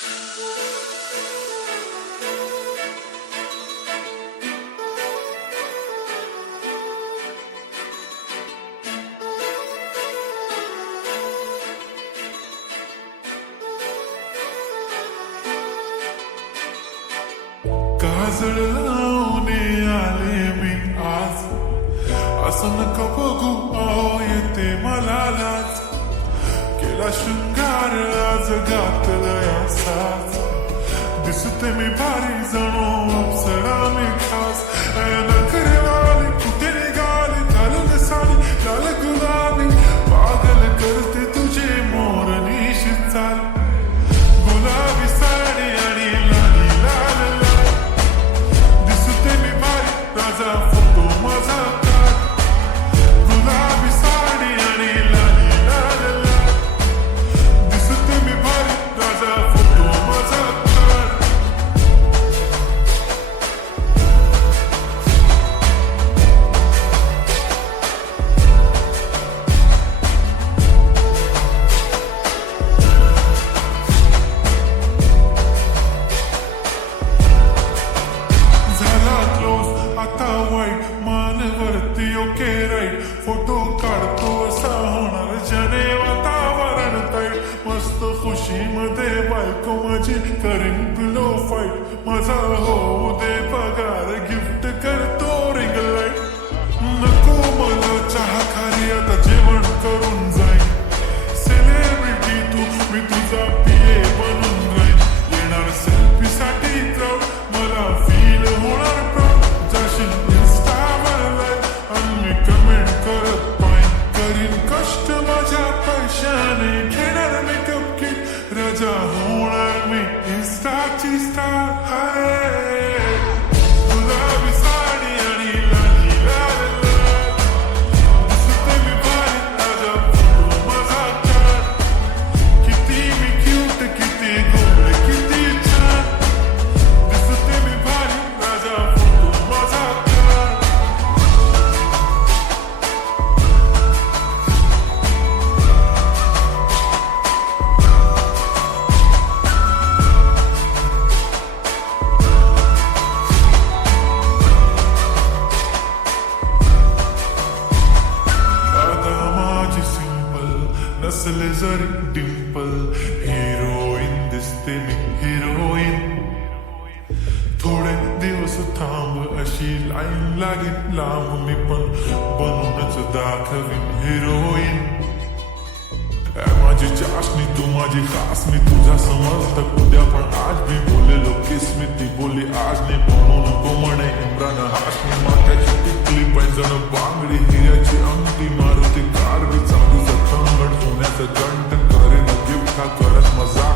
काजळ लावणे आले मी आज, असं नको बघू अहो येते मला लाज. केला शृंगार आज घातलं असाच, दिसते मी भारी जणू अप्सरा मी खास. नखरेवाली कुठे निघाली घालून साडी लाल गुलाबी, पागल करते तुझे मोरनीशी चाल. गुलाबी साडी आणि लाली लाल लाल, दिसते मी भारी राजा फोटो माझा काढ. गुलाबी साडी आणि लाली लाल लाल, दिसते मी भारी राजा फोटो माझा काढ. झाला क्लोज आता वाईट, मानवरती ओके राईट. फोटो काढतो असा होणार जने वातावरण ताईट. मस्त खुशीमध्ये बायको माझी करीन पिलो फाईट. माझा होऊ दे पगार गिफ्ट करतो रिंग लाईट. नको मला चहा खारी आता जेवण करून जाईन. सेलिब्रिटी तू मी तुझा पिये बनून राहीन. येणार सेल्फी साठी क्राऊड, मला फील होणार प्राऊड. जाशील इन्स्टावर लाईव्ह आणि मी कमेंट करत पाहिन. करीन कष्ट माझ्या पैशाने, घेणार मेकअप किट. राजा होणार मी इन्स्टाची स्टार. गुलाबी साडी आणि लाली लाल लाल, दिसते मी भारी राजा फोटो माझा काढ. किती मी क्यूट किती गोड किती छान, दिसते मी भारी राजा फोटो माझा काढ. आता माझी सिंपल नसले जरी डिंपल, हिरोईन दिसते मी हिरोईन. थोडे दिवस थांब अशी लाईन लागेल लांब, मी पण बनूनच दाखवीन हिरोईन. माझी चाशनी तू माझी खास, मी तुझ्या समर्थक उद्या पण आज मी बोलेलो किस मी. ती बोली आज नाही म्हणून नको म्हणे इम्रान हाशमी. माथ्याची टिकली पैंजण बांगडी, हिऱ्याची अंगठी, मारुती कार बी चांदीचं कंगण, सोन्याचं कंठ. करेन गिफ्ट हा करत मजा